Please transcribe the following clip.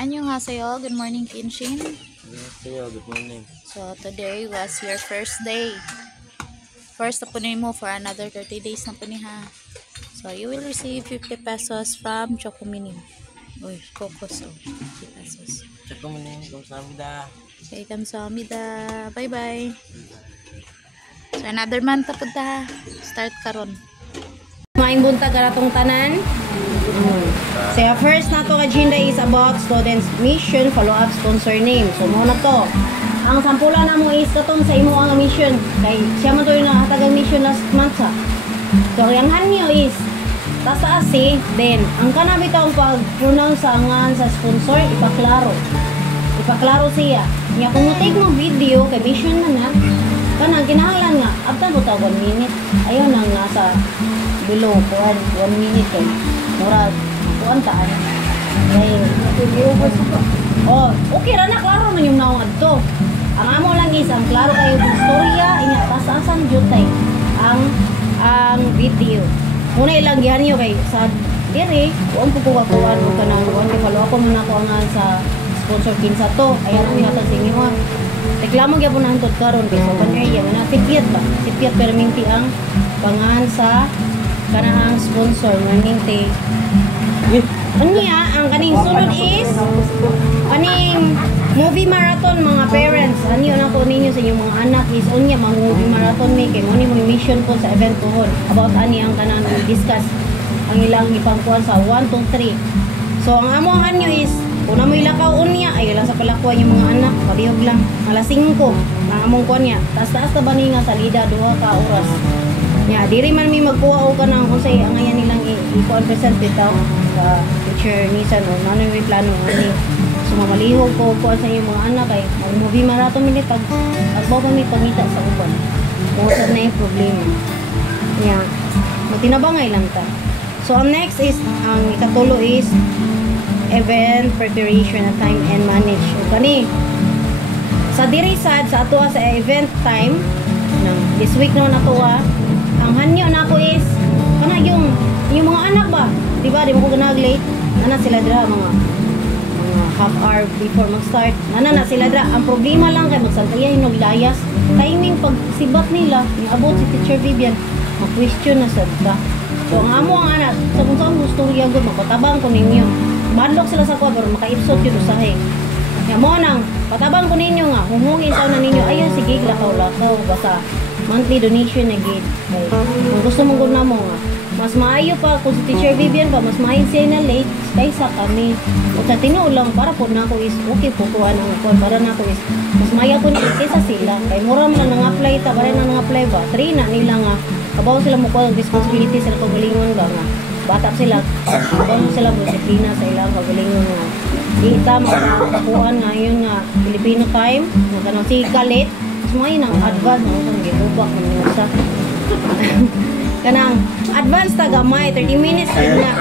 Annyeonghaseyo, good morning Kinshin. Annyeonghaseyo, good morning. So today was your first day. First na po mo for another 30 days na po ni ha. So you will receive 50 pesos from Chocomini. Uy, Cocos. 50 pesos. Chocomini, kamsahamnida. Okay, kamsahamnida. Bye bye. So another month na po ta. Start karon. Maing buntag karatong tanan. So first na to agenda is about students mission follow-up sponsor name. So mo na to. Ang sampula na mo is katong sa imo ang mission. Kay siya man to yung nakatagang mission last month sa. So ang hanyo is taas si then ang kanabi taong pag-pronounce sa angan sa sponsor ipaklaro. Ipaklaro siya. Nya kung mo-take mo video kay mission na kanang kinahanglan nga after mo ta 1 minute. Ayaw nang nasa below 1 minute kay murag kuan taan. Oh, okay ra na klaro man yung naong adto. Ang amo lang is ang klaro kayo yung storya inya taas-asan jutay ang video. Muna ilang gihan niyo kay sa dire, kuan ko kuwan o kanang kuan kay follow ako muna ko nga sa sponsor kinsa to. Ayan ang hatag sa inyo ha. Reklamo gyapon na antod karon kay sa kan area na tipiat ba? Tipiat perminti ang pangan sa kanang sponsor maningti. Unya ang kaning sunod is kaning movie marathon mga parents. Anyo na ko ninyo sa inyong mga anak is unya mga movie marathon mi kay mo mission po sa event pohon about ani ang kanang discuss ang ilang ipangkuan sa 1 to 3. So ang amo ang anyo is una mo ilakaw unya ay lang sa palakuan yung mga anak pabihog lang alas 5 ang among kuan niya taas-taas ta bani nga salida 2 ka oras. Ya, diri man mi magkuha og kanang unsay ang ayan nilang i-kuan present bitaw sa teacher ni sa no nano may plano ani. So mamalihog ko kuan sa iyong mga anak kay mag-movie marathon mi pag agbaw mi pangita sa uban. Mo sa na yung problema. Ya, matinabangay lang ta. So ang next is ang ikatulo is event preparation at time and manage. So kani sa diri sad sa atoa sa event time nang this week no natoa ang hanyo na ako is kana yung mga anak ba di ba di mo ko nag-late ana sila dira mga half hour before mag-start ana sila dira ang problema lang kay magsantayan hinog layas timing pag sibat nila ni abot si teacher Vivian mag-question na sad ba so ang amo ang anak sa kung saan gusto riya gud magpatabang ko ninyo madlok sila sa kuha pero makaipsot yun usahay ya mo nang patabang ko ninyo nga humungin sa na ninyo ayan sige lakaw basta monthly donation na gid. Kung gusto mong gud na mo nga, mas maayo pa kung si Teacher Vivian pa mas maayo siya na late kaysa kami. O sa tinuod lang para po na ako is okay po kuha ng kuha para na ako is mas maayo ko ni kaysa sila. Kay mura man nang apply ta para nang apply ba. Three na nila nga kabaw sila mo kuha responsibility sa pagalingon ba nga. Bata sila, kabaw sila disiplina sa ilang pagalingon nga. Di ta makakuha nga yun nga Filipino time, nga kanang si Kalit may nang advance mo kung gitubak mo sa kanang advance ta gamay 30 minutes na